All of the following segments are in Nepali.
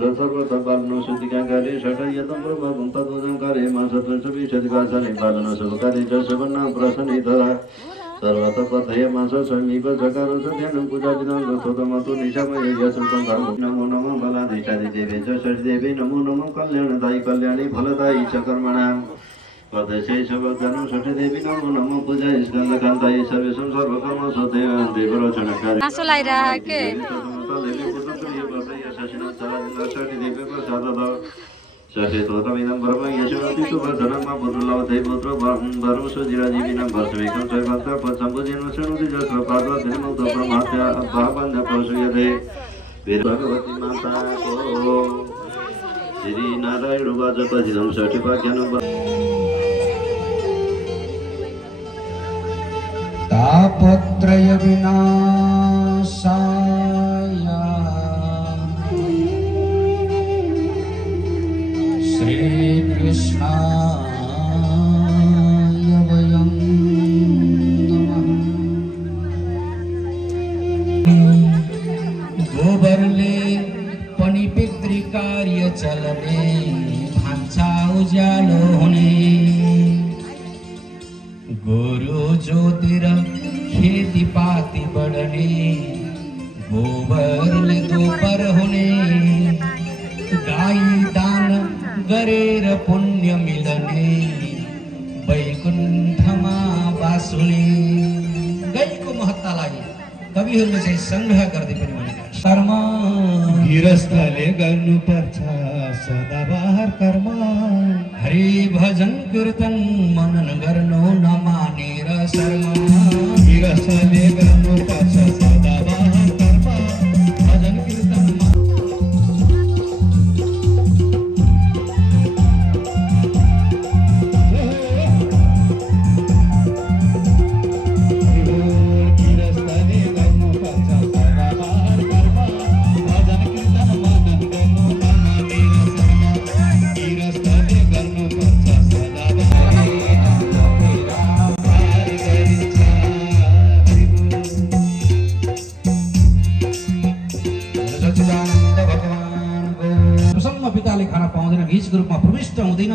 सर्वतपालनो सुतिकाकारे षटयतं प्रभवं तद्वदंकारे मासत्वंशविशतिकासने पालनो शुभकारे च सुवर्णां प्रसन्नितः सर्वतपथय मास समीप सकार सध्यानं पूजादिनं गतोतमतु निशामये यशुतं धर्म नमो नमः बलादिशादि देवे च षड्देवी नमो नमः कल्याणदायि कल्याणी फलदायि च कर्मणां पदशे शबदनं षट्देवी नमो नमः पूजाय स्कन्दकान्ताय सर्वेषां सर्वकर्म सदेव देवरचनकारि नासोलाइरा के षष्ठीतोतमिदं परमं यशोऽतितु वर्धनं पुत्रलवते पुत्र वरुषजिराजीविनं वर्षमेकं चैवन्तपत्सम्भुजेन शृणुति जस्र पार्वतीमुग्ध प्रमात्या अपाबन्ध प्रसूयते वीरभगवती माता को श्री नारायण उवाच तजिदं षष्ठीपाख्यानं तापत्रय विनाशाय श्री कृष्णाय वयं नमः। गोबरले पनि पितृ कार्य चलने भान्सा उज्यालो हुने गोरु जोतिर खेतीपाती बढ्ने गोबरले दोपर हुने गाई दान गरेर पुण्य मिलने वैकुण्ठमा बास हुने। गाईको महत्तालाई कविहरूले चाहिँ संग्रह गर्दै पनि भनेका कर्म गृहस्थले गर्नुपर्छ सदाबहार कर्म हरि भजन कीर्तन मनन गर्नु नमानेर शर्म गृहस्थले गर्नुपर्छ सदाबहार कर्म भजन कीर्तन रूपमा प्रविष्ट हुँदैन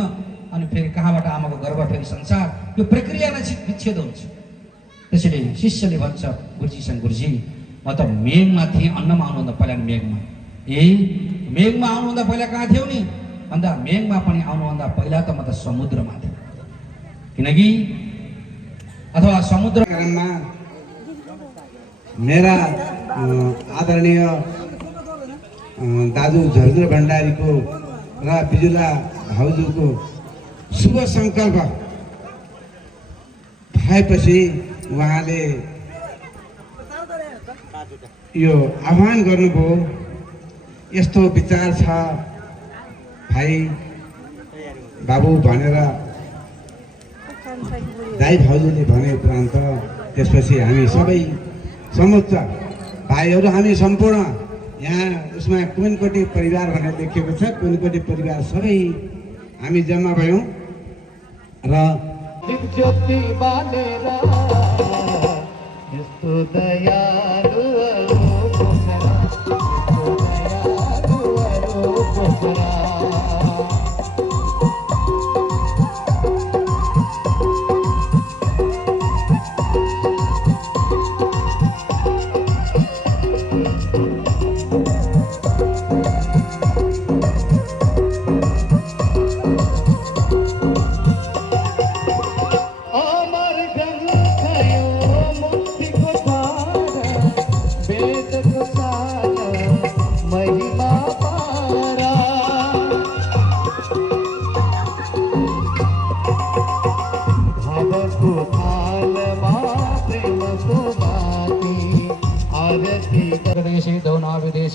अनि फेरि कहाँबाट आमाको गर्भ फेरि संसार यो प्रक्रिया नै विच्छेद हुन्छ। त्यसैले शिष्यले भन्छ गुरुजीसँग गुरुजी म त मेघमा थिएँ अन्नमा आउनुभन्दा पहिला मेघमा मेघमा आउनुभन्दा पहिला कहाँ थियौ नि भन्दा मेघमा पनि आउनुभन्दा पहिला त म त समुद्रमा थिएँ किनकि अथवा समुद्रमा मेरा आदरणीय दाजु झर्जुर भण्डारीको र बिजुला भाउजूको शुभ संकल्प भएपछि उहाँले यो आह्वान गर्नुभयो यस्तो विचार छ भाइ बाबु भनेर दाइ भाउजूले भने उपरान्त त्यसपछि हामी सबै समुच्च भाइहरू हामी सम्पूर्ण यहाँ उसमा कुनकोटी परिवार भनेर लेखिएको छ कुनकोटी परिवार सबै हामी जम्मा भयौँ र ज्योति बालेर यस्तो दयालु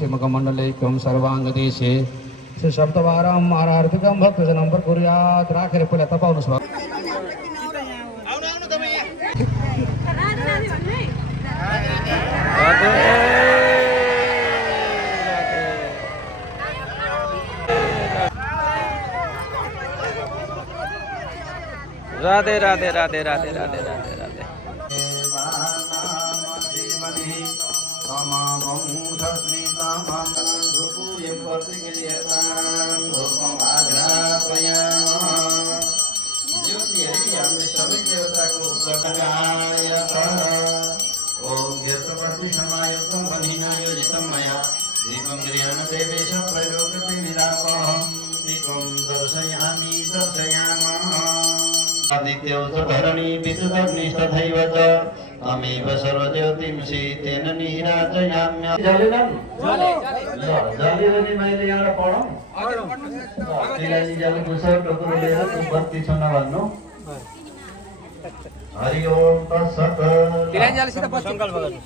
मकमण्डलैकं सर्वाङ्गदेशे श्री सप्तवारम् आरार्थिकं भक्तजनं प्रकुर्यात् राखेर पहिला तपाउनुस् भयो राधे राधे राधे राधे राधे राधे राधे समामं सस्मितामं सुपूर्य प्रतिक्रियतां धूपम् आघ्रापयामः ज्योतिर्यं सबै देवताको प्रकाय ओम यत्रपति समायुक्तं वह्निना योजितं मया दीपं गृहाण देवेश प्रलोकते निरापहं दीपं दर्शयामि दर्शयामः आदित्यो च धरणी विद्युदग्निस्तथैव च तमेव सर्वज्योतिंषि तेन निराजयाम्य जलेनन् जलेरनि मैले एउटा पढौँ तिलानी जल मुसर टोकरो लिएर तु बत्ती छ नभन्नु हरि ओम तत्सत तिलानी जलसित संकल्प गर्नु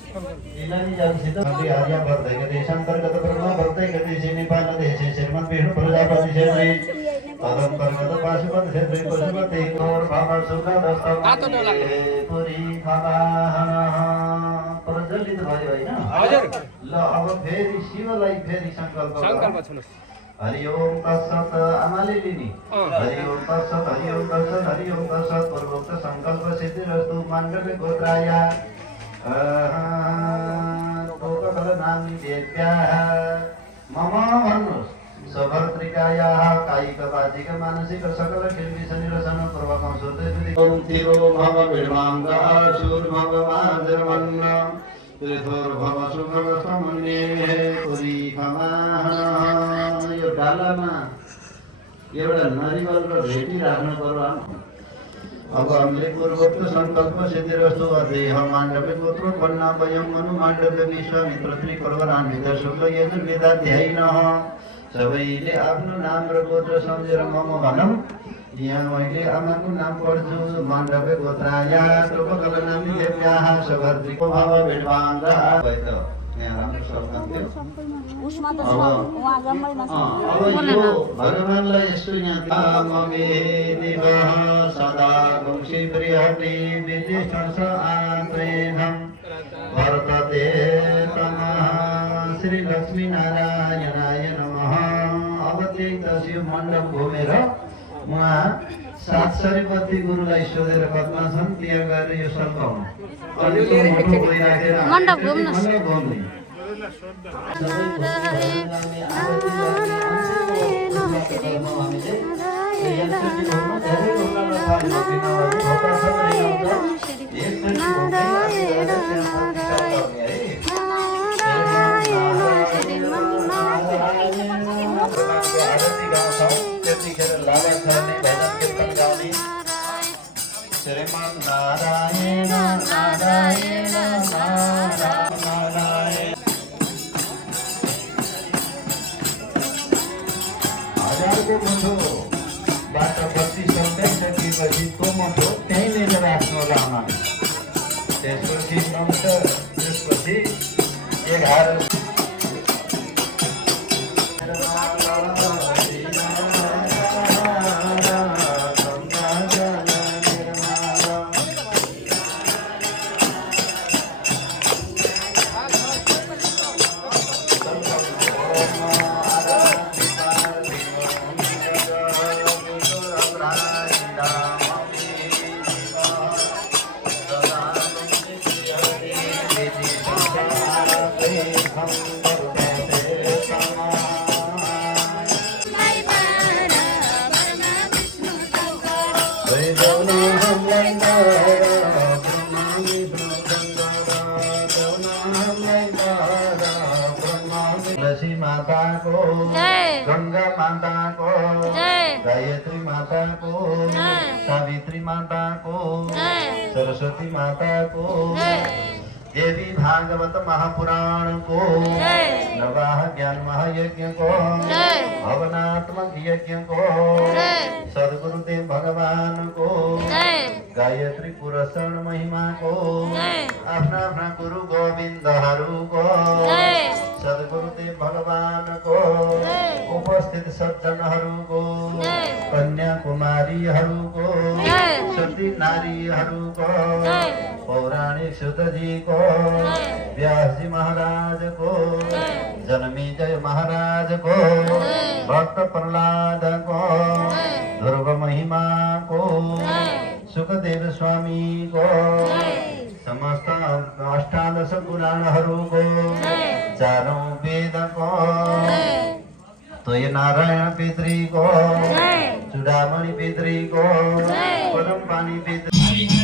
तिलानी जलसित हरि आर्या वर्धय गते शंकरगत ब्रह्म वर्धय गते नेपाल देशे श्रीमन् विष्णु प्रजापति क्षेत्रे पदंतर्गत पाशुपत क्षेत्रे पशुपति और भाव सुख दस्तम पुरी खदाहन प्रज्वलित भयो हैन हजुर ल अब फेरि शिवलाई फेरि संकल्प छुनु हरि ओम तत्सत आमाले लिनी हरि ओम तत्सत हरि ओम तत्सत हरि ओम तत्सत पूर्वोक्त संकल्प सिद्धिरस्तु माण्डव्य गोत्राया तोकफल नामी देव्याः मम भन्नुहोस् सभर्त्रिकायाः कायिक वाचिक मानसिक सकल किल्बि शनिरसन पूर्वकं सुदृढ ओम तिरो भव विड्वाङ्ग शूर्भव माजर्वन्न त्रिथोर्भव सुभवस्तमुन्ये पुरी खमाहन यो डालामा एउटा नरिवल र भेटी राख्नु पर्यो अब हामीले पूर्वोक्त संकल्प सिद्धिरस्तु अध्यय माण्डव्य गोत्र वन्ना वयं मनु माण्डव्य विश्वामित्र त्रिपर्वरान्वित शुक्ल यजुर्वेदाध्यायिनः सबैले आफ्नो नाम र गोत्र सम्झेर मम भनौँ यहाँ मैले आमाको नाम पढ्छु माण्डव्य गोत्राया लोककल नामी देव्याः सभर्त्रिको भव विड्वाङ्ग यहाँ राम्रो शब्द थियो अब यो भगवानलाई यसो यहाँ ममे देवः सदा वंशी प्रियति विदिष्टस आत्रेणं वर्तते तमः श्री लक्ष्मी नारायणाय नमः अब त्यही त शिव मण्डप घुमेर उहाँ सात सरीपति गुरुलाई सोधेर कतमा छन् त्यहाँ गएर यो सल्काउनु अनि त्यो मोटो गइराखेर मण्डप घुम्ने त्यतिखेर लागा छर्ने भजन कीर्तन गाउने श्रीमन् नारायण नारायण नारायण हजारको मुठोबाट बत्ती सौँदैसकेपछि त्यो मुठो त्यहीँनिर राख्नु लामा त्यसपछि 11 तुलसी माता को गंगा माता को गायत्री माता को सावित्री माता को सरस्वती माता को देवी भागवत महापुराण को नवाह ज्ञान महायज्ञ को भवनात्मक यज्ञ को सद्गुरुदेव भगवान को गायत्री पुरस्कार महिमा को आफ्ना आफ्ना गुरु गोविन्दहरू को सद्गुरुदेव भगवान को उपस्थित सज्जनहरू को कन्याकुमारीहरू को सती नारीहरू को पौराणिक सुतजी को व्यास जी महाराज को जनमेजय महाराज को भक्त प्रहलाद को ध्रुव महिमा को सुखदेव स्वामी को समस्त अष्टादश पुराणहरूको चारौं वेदको तोय नारायण पितृको चुडामणि पितृको पदम पानी पितृ